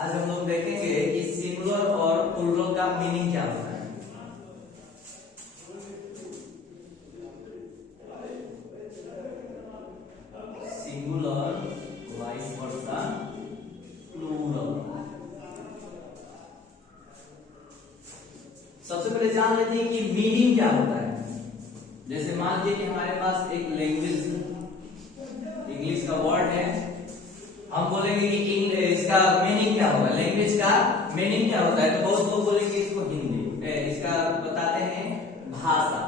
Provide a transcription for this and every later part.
आज हम लोग देखेंगे कि सिंगुलर और प्लूरल का मीनिंग क्या होता है। Singular vice versa plural. सबसे पहले जान लेते हैं कि मीनिंग क्या होता है। जैसे मान लीजिए कि हमारे पास एक लैंग्वेज इंग्लिश का वर्ड है, हम बोलेंगे कि इसका मीनिंग क्या होगा, लैंग्वेज का मीनिंग क्या होता है। तो बहुत लोग बोलेंगे इसको हिंदी, इसका बताते हैं भाषा।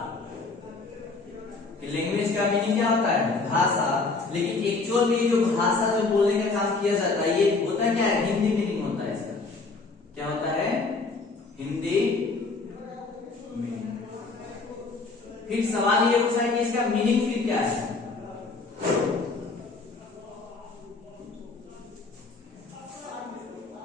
लैंग्वेज का मीनिंग क्या होता है, भाषा। लेकिन एक्चुअल में जो भाषा जो बोलने का काम किया जाता है, ये होता क्या है, हिंदी मीनिंग होता है। इसका क्या होता है, हिंदी मीनिंग। फिर सवाल ये उठता है कि इसका मीनिंग फिर क्या है।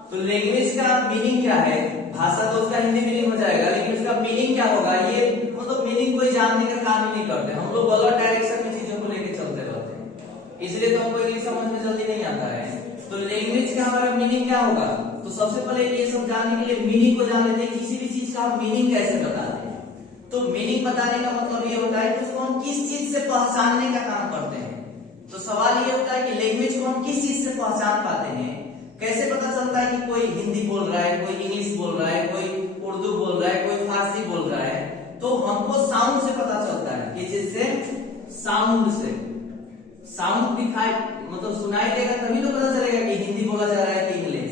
तो लैंग्वेज का मीनिंग क्या है, भाषा तो उसका हिंदी मीनिंग हो जाएगा, लेकिन उसका मीनिंग क्या होगा, ये मतलब मीनिंग कोई जानने का काम ही नहीं करते। हम लोग गलत डायरेक्शन में चीजों को लेके चलते रहते हैं, इसलिए तो हमको इंग्लिश समझ में जल्दी नहीं आता है। तो लैंग्वेज का हमारा मीनिंग क्या होगा, तो सबसे पहले ये सब जानने के लिए मीनिंग को जान लेते हैं। किसी भी चीज का हम मीनिंग कैसे बताते हैं, तो मीनिंग बताने का मतलब ये होता है कि उसको हम किस चीज से पहचानने का काम करते हैं। तो सवाल ये होता है कि लैंग्वेज को हम किस चीज से पहचान पाते हैं, कैसे पता चलता है कि कोई हिंदी बोल रहा है, कोई इंग्लिश बोल रहा है, कोई उर्दू बोल रहा है, कोई फारसी बोल रहा है। तो हमको साउंड से पता चलता है, किस चीज से, साउंड से। साउंड दिखाई मतलब सुनाई देगा तभी तो पता चलेगा कि हिंदी बोला जा रहा है कि इंग्लिश।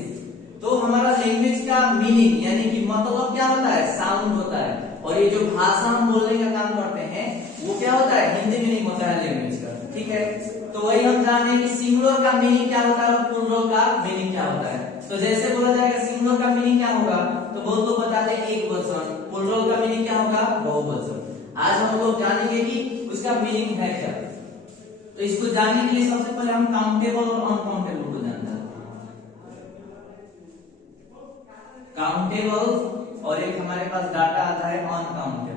तो हमारा लैंग्वेज का मीनिंग यानी कि मतलब क्या होता है, साउंड होता है। और ये जो भाषा हम बोलने का काम करते हैं वो क्या होता है, हिंदी मीनिंग होता है लैंग्वेज का। ठीक है, तो वही हम जाने कि सिंगुलर का मीनिंग क्या होता है और प्लूरल का मीनिंग क्या होता है। तो जैसे बोला जाएगा सिंगुलर का मीनिंग क्या होगा, तो बहुत लोग बताते हैं एक वचन। प्लूरल का मीनिंग क्या होगा, बहुवचन। आज हम लोग जानेंगे कि उसका मीनिंग है क्या। तो इसको जानने के लिए सबसे पहले हम काउंटेबल और अनकाउंटेबल को जानते हैं। काउंटेबल और एक हमारे पास डाटा आता है अनकाउंटेबल।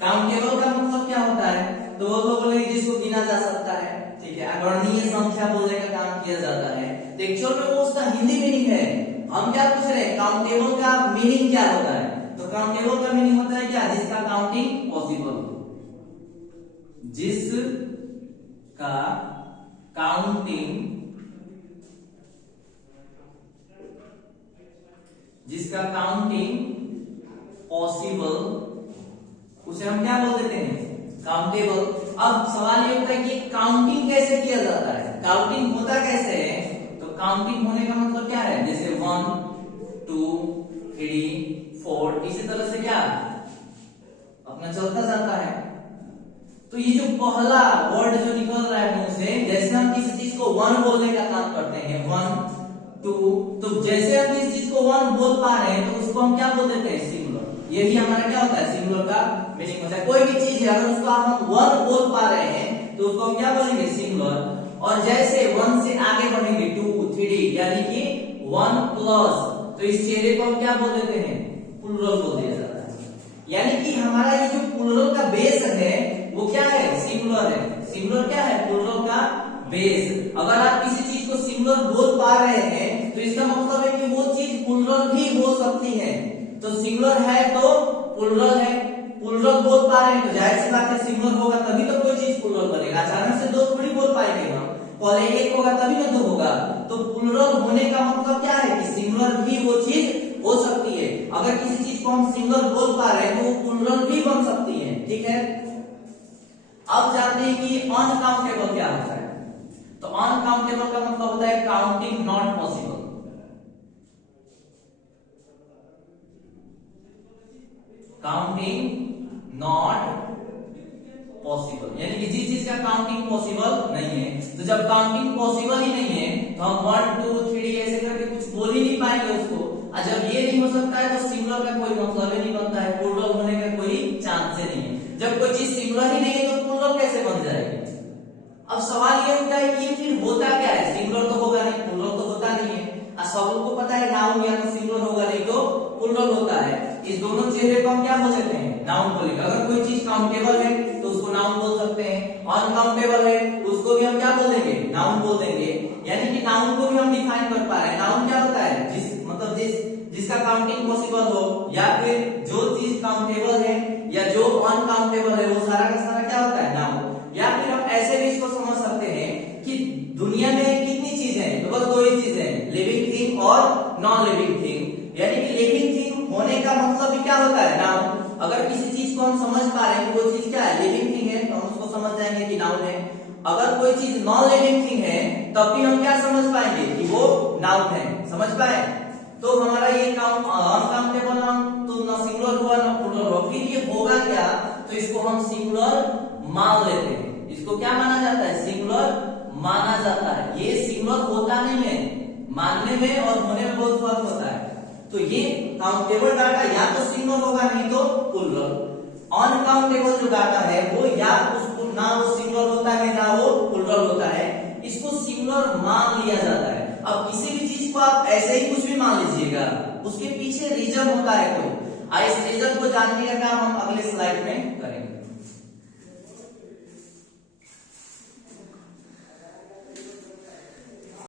काउंटेबल का मतलब क्या होता है, तो वो लोग बोलेंगे जिसको गिना जा सकता है। ठीक है, अगणनीय संख्या बोलने का काम किया जाता है। तो एक्चुअल में वो उसका हिंदी मीनिंग है। हम क्या पूछ रहे हैं, काउंटेबल का मीनिंग क्या होता है। तो काउंटेबल का मीनिंग होता है क्या, जिसका काउंटिंग पॉसिबल हो, जिसका काउंटिंग पॉसिबल, उसे हम क्या बोल देते हैं, काउंटेबल। अब सवाल ये होता है कि काउंटिंग कैसे किया जाता है, काउंटिंग होता कैसे है। तो काउंटिंग होने का मतलब क्या है, जैसे 1 2 3 4 इसी तरह से क्या अपना चलता जाता है। तो ये जो पहला वर्ड जो निकल रहा है मुंह से, जैसे हम किसी चीज को 1 बोलने का काम करते हैं, 1 2, तो जैसे हम किसी चीज को 1 बोल पा रहे हैं तो उसको हम क्या बोल देते हैं, सिंगुलर। यही हमारा क्या होता है, सिंगुलर का मीनिंग होता है। कोई भी चीज है अगर उसको हम 1 बोल पा रहे हैं तो उसको हम क्या बोलेंगे, सिंगुलर। और जैसे 1 से आगे बढ़ेंगे 2 3 यानी कि 1 प्लस, तो इस चेहरे को हम क्या बोल देते हैं, प्लूरल बोल दिया जाता है। यानी कि हमारा ये जो प्लूरल का बेस है वो क्या है, सिंगुलर है। सिंगुलर क्या है, प्लूरल का बेस। अगर आप किसी चीज को सिंगुलर बोल पा रहे हैं तो इसका मतलब है कि वो चीज प्लूरल भी हो सकती है। तो सिंगुलर है तो प्लूरल है, प्लूरल बोल पा रहे हैं तो जाहिर सी बात है सिंगुलर होगा तभी तो कोई चीज प्लूरल बनेगा। अचानक से 2 थोड़ी बोल पाएंगे हम, पहले 1 होगा तभी ना 2 होगा। तो प्लूरल होने का मतलब क्या है कि सिंगुलर भी वो चीज हो सकती है। अगर किसी चीज को हम सिंगुलर बोल पा रहे हैं तो वो प्लूरल भी बन सकती है। ठीक है, अब जानते हैं कि अनकाउंटेबल क्या होता है। तो अनकाउंटेबल का मतलब होता है counting not possible. Counting not possible यानी कि जिस चीज का काउंटिंग पॉसिबल नहीं है। तो जब काउंटिंग पॉसिबल ही नहीं है तो हम 1 2 3 ऐसे करके कुछ बोल ही नहीं पाएंगे उसको। और जब ये नहीं हो सकता है तो सिंगुलर का कोई मतलब ही नहीं बनता है, प्लूरल होने का कोई चांस ही नहीं है। जब कोई चीज सिंगुलर ही नहीं है तो प्लूरल कैसे बन जाएगी। अब सवाल ये होता है कि फिर होता क्या है, सिंगुलर तो होगा नहीं, प्लूरल तो होता नहीं है। सबको पता है नाउन या तो सिंगुलर होगा नहीं तो प्लूरल होता है। इस दोनों चेहरे को हम क्या बोल सकते हैं, नाउन बोलेंगे। अगर कोई चीज काउंटेबल है तो उसको नाउन बोल सकते हैं, अनकाउंटेबल है उसको भी हम क्या बोल देंगे, नाउन बोल देंगे। कि नाउन को भी हम डिफाइन कर पा रहे हैं। नाउन क्या होता है, जिसका काउंटिंग पॉसिबल हो, या फिर जो चीज काउंटेबल है या जो अनकाउंटेबल है, वो सारा का सारा क्या होता है, नाउन। या फिर हम ऐसे भी इसको समझ सकते हैं कि दुनिया में कितनी चीजें हैं, तो बस दो ही चीजें हैं, लिविंग थिंग और नॉन लिविंग थिंग। यानी कि लिविंग थिंग होने का मतलब भी क्या होता है, नाउन। अगर किसी चीज को हम समझ पा रहे हैं कि वो चीज क्या है, लिविंग थिंग है, तो हम उसको समझ जाएंगे कि नाउन है। अगर कोई चीज नॉन लिविंग थिंग है तब भी हम क्या समझ पाएंगे कि वो नाउन है। समझ पाए? तो हमारा ये अनकाउंटेबल नाउन तो ना सिंगुलर हुआ ना प्लूरल हुआ, फिर ये होगा क्या, तो इसको हम सिंगुलर मान लेते हैं। इसको क्या माना जाता है, सिंगुलर माना जाता है। ये सिंगुलर होता नहीं है, मानने में और होने में बहुत फर्क होता है। तो ये काउंटेबल डाटा या तो सिंगुलर होगा नहीं तो प्लूरल। अनकाउंटेबल जो डाटा है वो या उसको ना वो सिंगुलर होता है ना वो प्लूरल होता है, इसको सिंगुलर मान लिया जाता है। अब किसी भी चीज को आप ऐसे ही कुछ भी मान लीजिएगा, उसके पीछे रीजन होता है कोई। इस रीजन को जानने का काम हम अगले स्लाइड में करेंगे।